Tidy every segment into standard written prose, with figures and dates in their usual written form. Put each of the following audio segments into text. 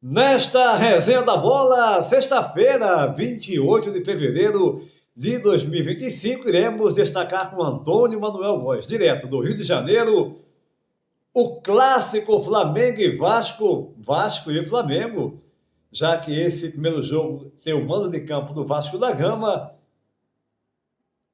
Nesta resenha da bola, sexta-feira, 28 de fevereiro de 2025, iremos destacar com Antônio Manuel Góes, direto do Rio de Janeiro, o clássico Flamengo e Vasco, Vasco e Flamengo, já que esse primeiro jogo tem o mando de campo do Vasco da Gama,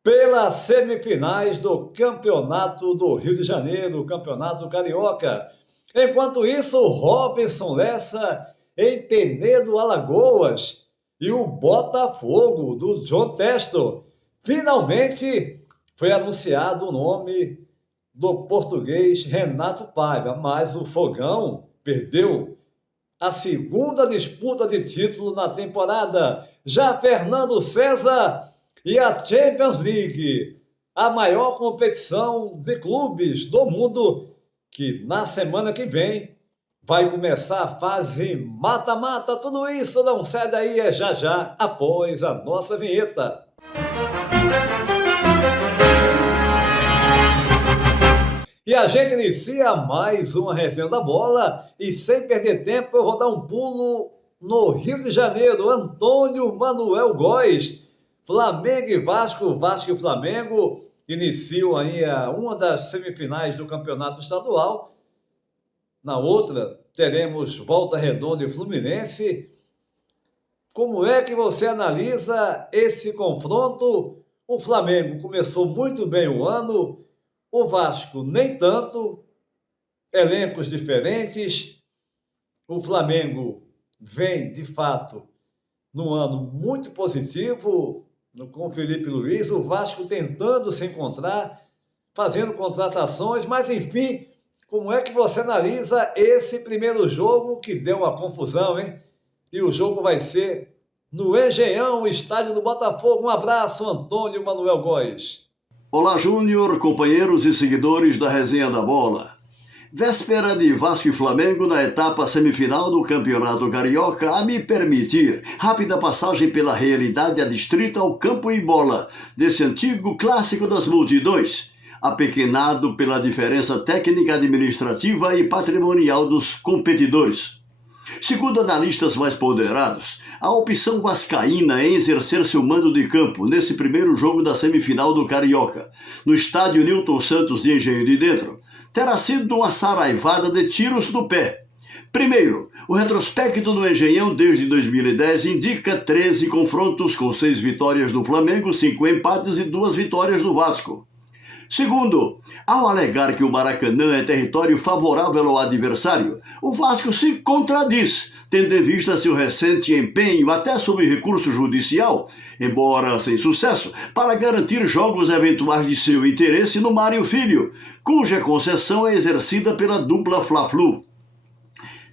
pelas semifinais do Campeonato do Rio de Janeiro, o Campeonato Carioca. Enquanto isso, Robinson Lessa em Penedo, Alagoas, e o Botafogo do John Testo. Finalmente foi anunciado o nome do português Renato Paiva, mas o Fogão perdeu a segunda disputa de título na temporada. Já Fernando César e a Champions League, a maior competição de clubes do mundo, que na semana que vem vai começar a fase mata-mata. Tudo isso não sai daí, é já após a nossa vinheta. E a gente inicia mais uma resenha da bola e sem perder tempo eu vou dar um pulo no Rio de Janeiro. Antônio Manuel Góes, Flamengo e Vasco, Vasco e Flamengo iniciam aí uma das semifinais do Campeonato Estadual. Na outra, teremos Volta Redonda e Fluminense. Como é que você analisa esse confronto? O Flamengo começou muito bem o ano, o Vasco nem tanto, elencos diferentes. O Flamengo vem, de fato, num ano muito positivo, com o Felipe Luiz, o Vasco tentando se encontrar, fazendo contratações, mas enfim, como é que você analisa esse primeiro jogo que deu uma confusão, hein? E o jogo vai ser no Engenhão, estádio do Botafogo. Um abraço, Antônio Manuel Góes. Olá, Júnior, companheiros e seguidores da Resenha da Bola. Véspera de Vasco e Flamengo na etapa semifinal do Campeonato Carioca, a me permitir rápida passagem pela realidade adstrita ao campo e bola desse antigo clássico das multidões, apequenado pela diferença técnica, administrativa e patrimonial dos competidores. Segundo analistas mais ponderados, a opção vascaína em exercer seu mando de campo nesse primeiro jogo da semifinal do Carioca, no estádio Nilton Santos de Engenho de Dentro, terá sido uma saraivada de tiros no pé. Primeiro, o retrospecto do Engenhão desde 2010 indica 13 confrontos com 6 vitórias do Flamengo, 5 empates e 2 vitórias do Vasco. Segundo, ao alegar que o Maracanã é território favorável ao adversário, o Vasco se contradiz, tendo em vista seu recente empenho, até sob recurso judicial, embora sem sucesso, para garantir jogos eventuais de seu interesse no Mário Filho, cuja concessão é exercida pela dupla Fla-Flu.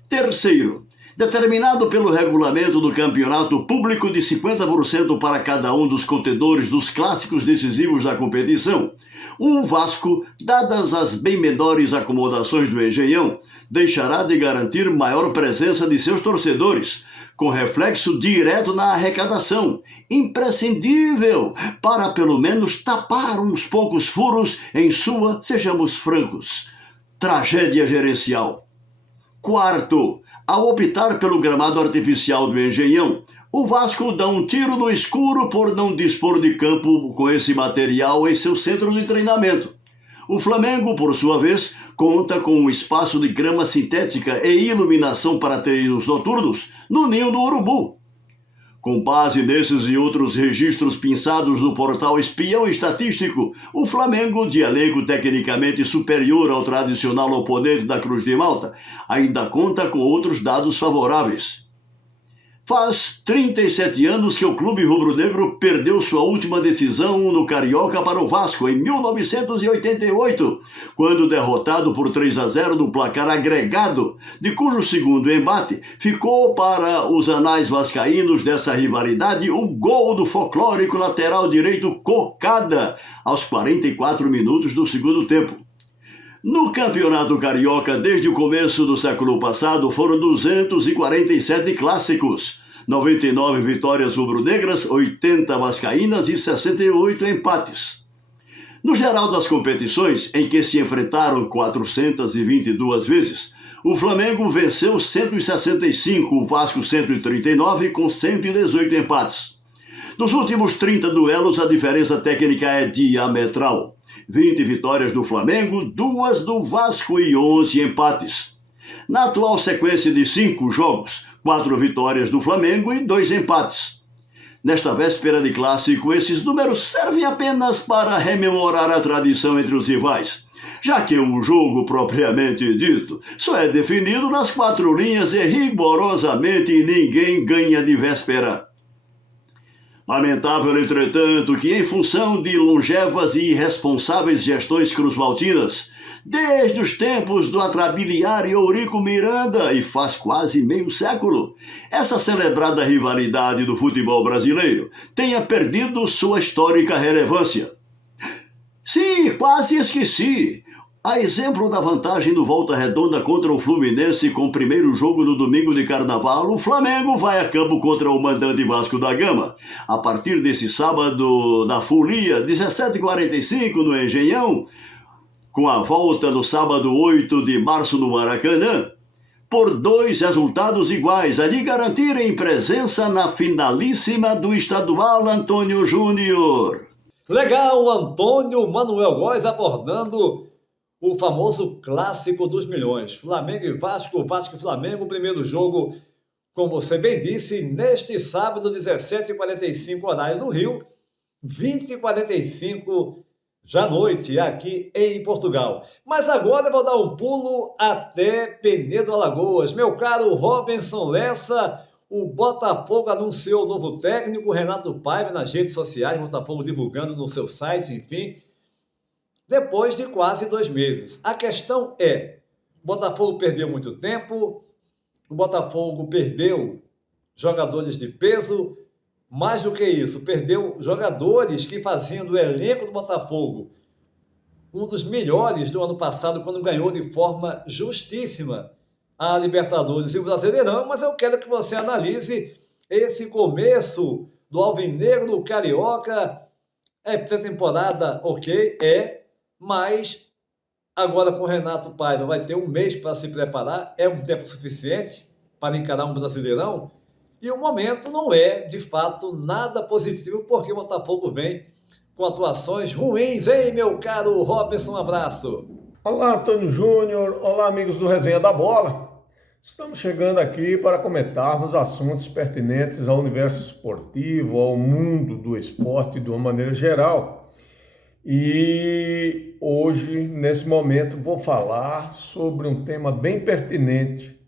Terceiro, determinado pelo regulamento do campeonato público de 50% para cada um dos contendores dos clássicos decisivos da competição, o Vasco, dadas as bem menores acomodações do Engenhão, deixará de garantir maior presença de seus torcedores, com reflexo direto na arrecadação, imprescindível para pelo menos tapar uns poucos furos em sua, sejamos francos, tragédia gerencial. Quarto, ao optar pelo gramado artificial do Engenhão, o Vasco dá um tiro no escuro por não dispor de campo com esse material em seu centro de treinamento. O Flamengo, por sua vez, conta com um espaço de grama sintética e iluminação para treinos noturnos no Ninho do Urubu. Com base nesses e outros registros pinçados no portal Espião Estatístico, o Flamengo, de elenco tecnicamente superior ao tradicional oponente da Cruz de Malta, ainda conta com outros dados favoráveis. Faz 37 anos que o clube rubro-negro perdeu sua última decisão no Carioca para o Vasco, em 1988, quando derrotado por 3-0 no placar agregado, de cujo segundo embate ficou para os anais vascaínos dessa rivalidade o gol do folclórico lateral direito Cocada, aos 44 minutos do segundo tempo. No Campeonato Carioca, desde o começo do século passado, foram 247 clássicos, 99 vitórias rubro-negras, 80 vascaínas e 68 empates. No geral das competições, em que se enfrentaram 422 vezes, O Flamengo venceu 165, o Vasco 139, com 118 empates. Nos últimos 30 duelos, a diferença técnica é diametral. 20 vitórias do Flamengo, 2 do Vasco e 11 empates. Na atual sequência de 5 jogos, 4 vitórias do Flamengo e 2 empates. Nesta véspera de clássico, esses números servem apenas para rememorar a tradição entre os rivais, já que o jogo propriamente dito só é definido nas 4 linhas e rigorosamente ninguém ganha de véspera. Lamentável, entretanto, que em função de longevas e irresponsáveis gestões cruzmaltinas, desde os tempos do atrabiliário Eurico Miranda, e faz quase meio século, essa celebrada rivalidade do futebol brasileiro tenha perdido sua histórica relevância. Sim, quase esqueci! A exemplo da vantagem do Volta Redonda contra o Fluminense com o primeiro jogo no domingo de Carnaval, o Flamengo vai a campo contra o mandante Vasco da Gama. A partir desse sábado da folia, 17h45 no Engenhão, com a volta no sábado 8 de março no Maracanã, por 2 resultados iguais a lhe garantirem presença na finalíssima do estadual Antônio Júnior. Legal, Antônio Manuel Góes abordando o famoso clássico dos milhões. Flamengo e Vasco, Vasco e Flamengo, primeiro jogo, como você bem disse, neste sábado, 17h45, horário do Rio, 20h45 já noite, aqui em Portugal. Mas agora eu vou dar um pulo até Penedo, Alagoas. Meu caro Robinson Lessa, o Botafogo anunciou o novo técnico, Renato Paiva, nas redes sociais, Botafogo divulgando no seu site, enfim, depois de quase 2 meses. A questão é, o Botafogo perdeu muito tempo, o Botafogo perdeu jogadores de peso, mais do que isso, perdeu jogadores que faziam do elenco do Botafogo um dos melhores do ano passado, quando ganhou de forma justíssima a Libertadores e o Brasileirão, mas eu quero que você analise esse começo do Alvinegro do Carioca. É pré-temporada, ok, mas agora com o Renato Paiva vai ter 1 mês para se preparar, é um tempo suficiente para encarar um Brasileirão, e o momento não é, de fato, nada positivo, porque o Botafogo vem com atuações ruins, hein, meu caro Robinson? Um abraço. Olá, Antônio Júnior, olá, amigos do Resenha da Bola. Estamos chegando aqui para comentarmos assuntos pertinentes ao universo esportivo, ao mundo do esporte de uma maneira geral. E hoje, nesse momento, vou falar sobre um tema bem pertinente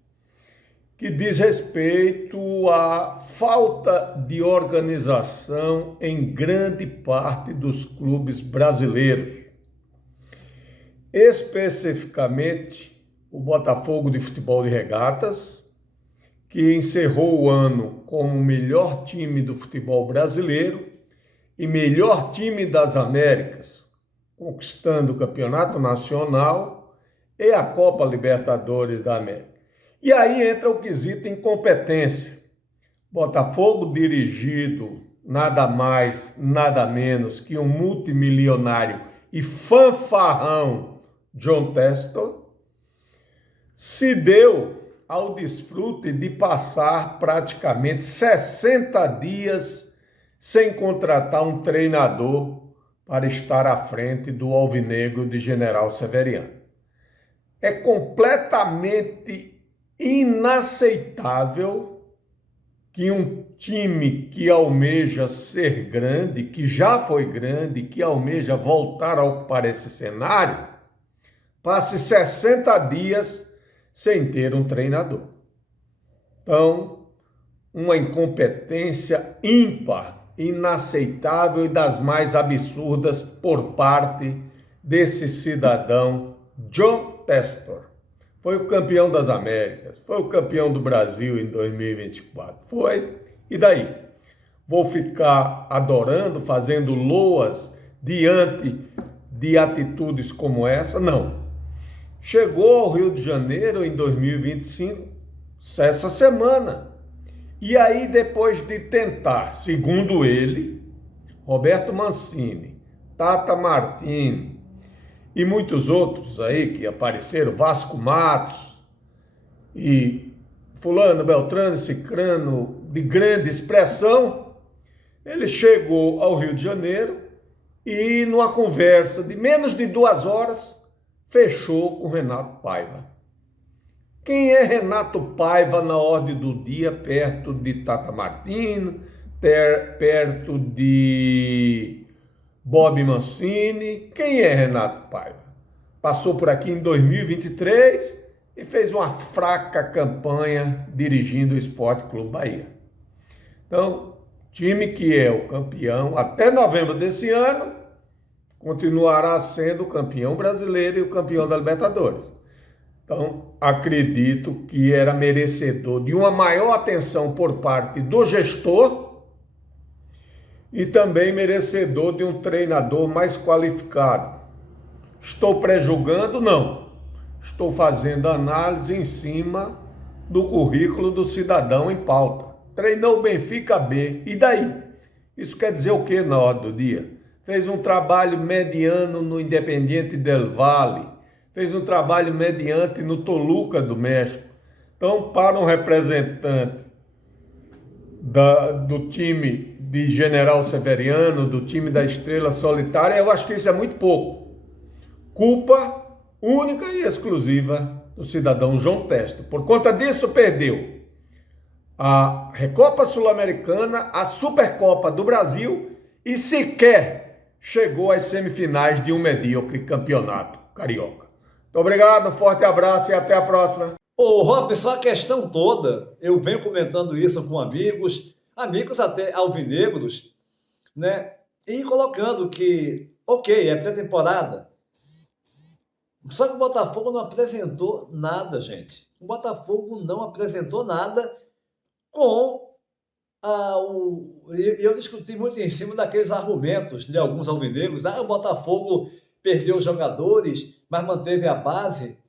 que diz respeito à falta de organização em grande parte dos clubes brasileiros. Especificamente, o Botafogo de Futebol de Regatas, que encerrou o ano como o melhor time do futebol brasileiro e melhor time das Américas, conquistando o Campeonato Nacional e a Copa Libertadores da América. E aí entra o quesito incompetência. Botafogo dirigido nada mais, nada menos que um multimilionário e fanfarrão John Textor, se deu ao desfrute de passar praticamente 60 dias sem contratar um treinador para estar à frente do Alvinegro de General Severiano. É completamente inaceitável que um time que almeja ser grande, que já foi grande, que almeja voltar a ocupar esse cenário, passe 60 dias sem ter um treinador. Então, uma incompetência ímpar, inaceitável e das mais absurdas por parte desse cidadão John Textor. Foi o campeão das Américas, foi o campeão do Brasil em 2024. Foi. E daí? Vou ficar adorando, fazendo loas diante de atitudes como essa? Não. Chegou ao Rio de Janeiro em 2025, essa semana. E aí, depois de tentar, segundo ele, Roberto Mancini, Tata Martino e muitos outros aí que apareceram, Vasco Matos, e fulano, beltrano, cicrano de grande expressão, ele chegou ao Rio de Janeiro e numa conversa de menos de 2 horas, fechou com Renato Paiva. Quem é Renato Paiva na ordem do dia, perto de Tata Martino, perto de Bob Mancini? Quem é Renato Paiva? Passou por aqui em 2023 e fez uma fraca campanha dirigindo o Sport Clube Bahia. Então, time que é o campeão até novembro desse ano, continuará sendo o campeão brasileiro e o campeão da Libertadores. Então, acredito que era merecedor de uma maior atenção por parte do gestor e também merecedor de um treinador mais qualificado. Estou prejulgando? Não. Estou fazendo análise em cima do currículo do cidadão em pauta. Treinou o Benfica B. E daí? Isso quer dizer o que na ordem do dia? Fez um trabalho mediano no Independiente del Valle, fez um trabalho mediante no Toluca do México. Então, para um representante do time de General Severiano, do time da Estrela Solitária, eu acho que isso é muito pouco. Culpa única e exclusiva do cidadão João Testa. Por conta disso, perdeu a Recopa Sul-Americana, a Supercopa do Brasil e sequer chegou às semifinais de um medíocre campeonato carioca. Muito obrigado, um forte abraço e até a próxima. Ô, Robson, a questão toda, eu venho comentando isso com amigos até alvinegros, né? E colocando que, ok, é pré-temporada. Só que o Botafogo não apresentou nada, gente. O Botafogo não apresentou nada com eu discuti muito em cima daqueles argumentos de alguns alvinegros. O Botafogo perdeu jogadores, mas manteve a base.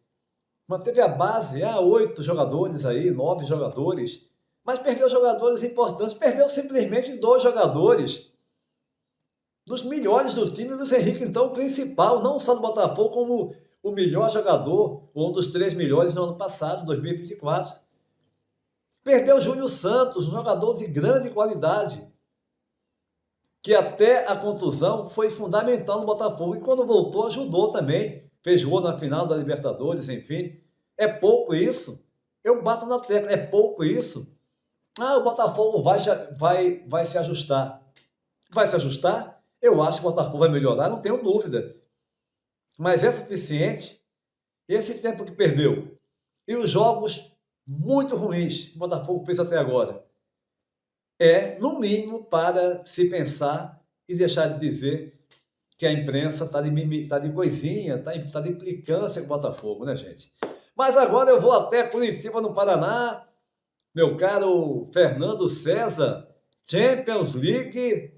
Manteve a base, 8 jogadores aí, 9 jogadores. Mas perdeu jogadores importantes. Perdeu simplesmente 2 jogadores. Dos melhores do time, Luiz Henrique, então, o principal, não só do Botafogo, como o melhor jogador, ou um dos 3 melhores no ano passado, 2024. Perdeu o Júnior Santos, um jogador de grande qualidade, que até a contusão foi fundamental no Botafogo. E quando voltou, ajudou também. Fez gol na final da Libertadores, enfim. É pouco isso? Eu bato na tecla, é pouco isso? O Botafogo vai se ajustar. Vai se ajustar? Eu acho que o Botafogo vai melhorar, não tenho dúvida. Mas é suficiente? Esse tempo que perdeu e os jogos muito ruins que o Botafogo fez até agora, no mínimo, para se pensar e deixar de dizer que a imprensa está de coisinha, está de implicância com o Botafogo, né, gente? Mas agora eu vou até Curitiba, no Paraná, meu caro Fernando César, Champions League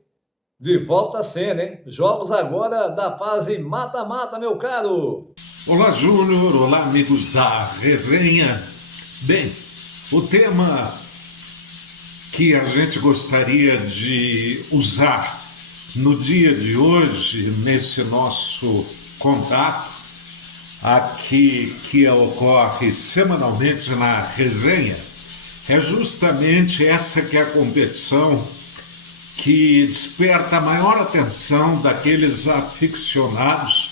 de volta à cena, hein? Jogos agora da fase mata-mata, meu caro! Olá, Júnior, olá, amigos da resenha. Bem, o tema que a gente gostaria de usar no dia de hoje, nesse nosso contato, aqui que ocorre semanalmente na resenha, é justamente essa que é a competição que desperta a maior atenção daqueles aficionados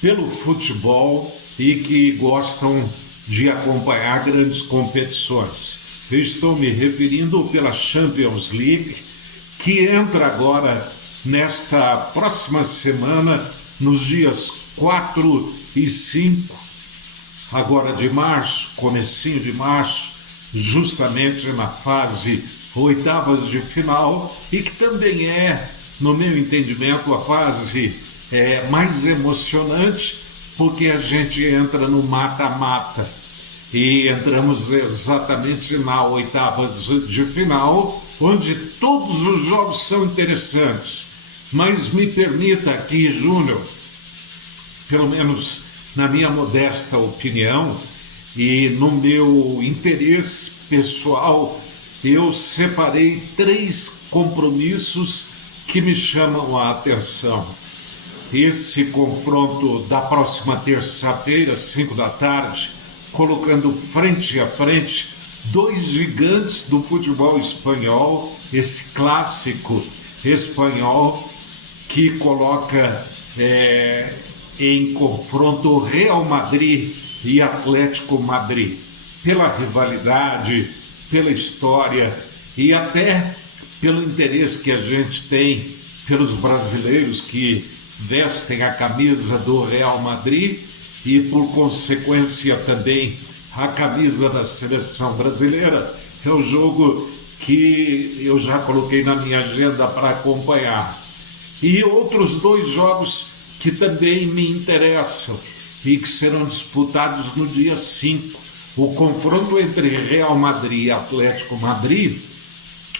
pelo futebol e que gostam de acompanhar grandes competições. Eu estou me referindo pela Champions League, que entra agora nesta próxima semana, nos dias 4 e 5, agora de março, comecinho de março, justamente na fase oitavas de final, e que também é, no meu entendimento, a fase mais emocionante, porque a gente entra no mata-mata e entramos exatamente na oitavas de final, onde todos os jogos são interessantes. Mas me permita aqui, Júnior, pelo menos na minha modesta opinião e no meu interesse pessoal, eu separei 3 compromissos que me chamam a atenção. Esse confronto da próxima terça-feira, 5 da tarde, colocando frente a frente dois gigantes do futebol espanhol, esse clássico espanhol que coloca em confronto o Real Madrid e Atlético Madrid, pela rivalidade, pela história e até pelo interesse que a gente tem pelos brasileiros que vestem a camisa do Real Madrid e, por consequência, também a camisa da seleção brasileira. É o jogo que eu já coloquei na minha agenda para acompanhar. E outros dois jogos que também me interessam e que serão disputados no dia 5. O confronto entre Real Madrid e Atlético Madrid,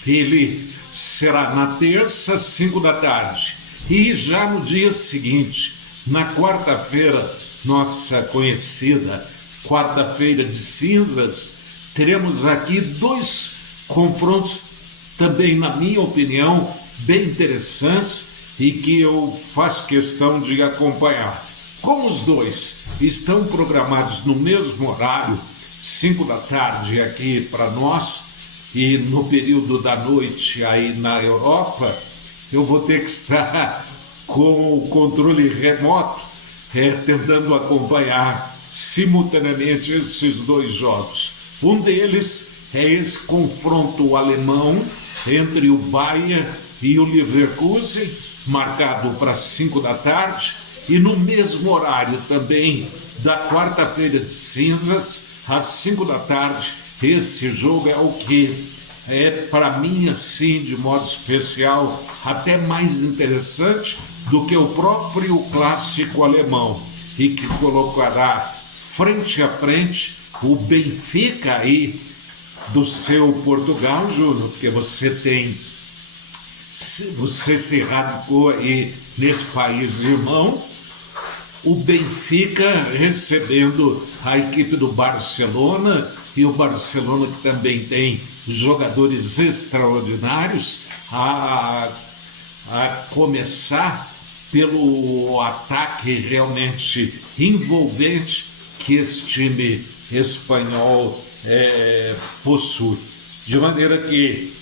ele será na terça, 5 da tarde. E já no dia seguinte, na quarta-feira, nossa conhecida quarta-feira de cinzas, teremos aqui dois confrontos também, na minha opinião, bem interessantes e que eu faço questão de acompanhar. Como os dois estão programados no mesmo horário, 5 da tarde aqui para nós e no período da noite aí na Europa, eu vou ter que estar com o controle remoto, tentando acompanhar simultaneamente esses dois jogos. Um deles é esse confronto alemão entre o Bayern e o Leverkusen, marcado para 5 da tarde, e no mesmo horário também da quarta-feira de cinzas, às 5 da tarde, esse jogo é o que é, para mim, assim, de modo especial, até mais interessante do que o próprio clássico alemão, e que colocará frente a frente o Benfica aí do seu Portugal, Júlio, porque você se radicou aí nesse país irmão, o Benfica recebendo a equipe do Barcelona, e o Barcelona que também tem jogadores extraordinários, a começar pelo ataque realmente envolvente que esse time espanhol possui. De maneira que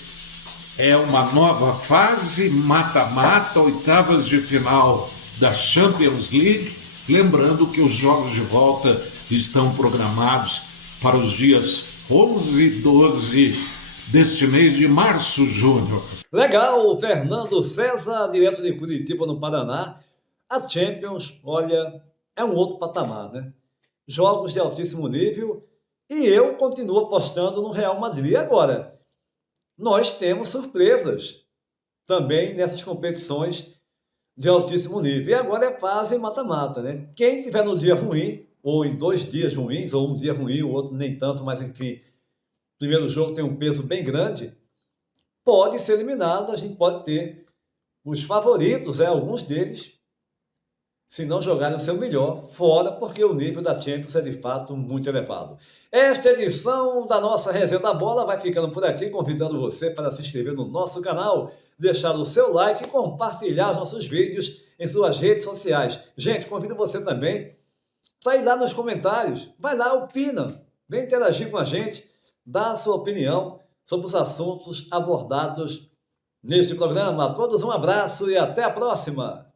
é uma nova fase, mata-mata, oitavas de final da Champions League, lembrando que os jogos de volta estão programados para os dias 11 e 12 deste mês de março, Júnior. Legal, Fernando César, direto de Curitiba, no Paraná. A Champions, olha, é um outro patamar, né? Jogos de altíssimo nível e eu continuo apostando no Real Madrid. Agora, nós temos surpresas também nessas competições de altíssimo nível. E agora é fase mata-mata, né? Quem estiver no dia ruim, ou em 2 dias ruins, ou um dia ruim, o outro nem tanto, mas enfim, o primeiro jogo tem um peso bem grande, pode ser eliminado. A gente pode ter os favoritos, alguns deles, se não jogarem o seu melhor, fora, porque o nível da Champions é de fato muito elevado. Esta edição da nossa Resenha da Bola vai ficando por aqui, convidando você para se inscrever no nosso canal, deixar o seu like e compartilhar os nossos vídeos em suas redes sociais. Gente, convido você também para ir lá nos comentários, vai lá, opina, vem interagir com a gente, dá a sua opinião sobre os assuntos abordados neste programa. A todos um abraço e até a próxima!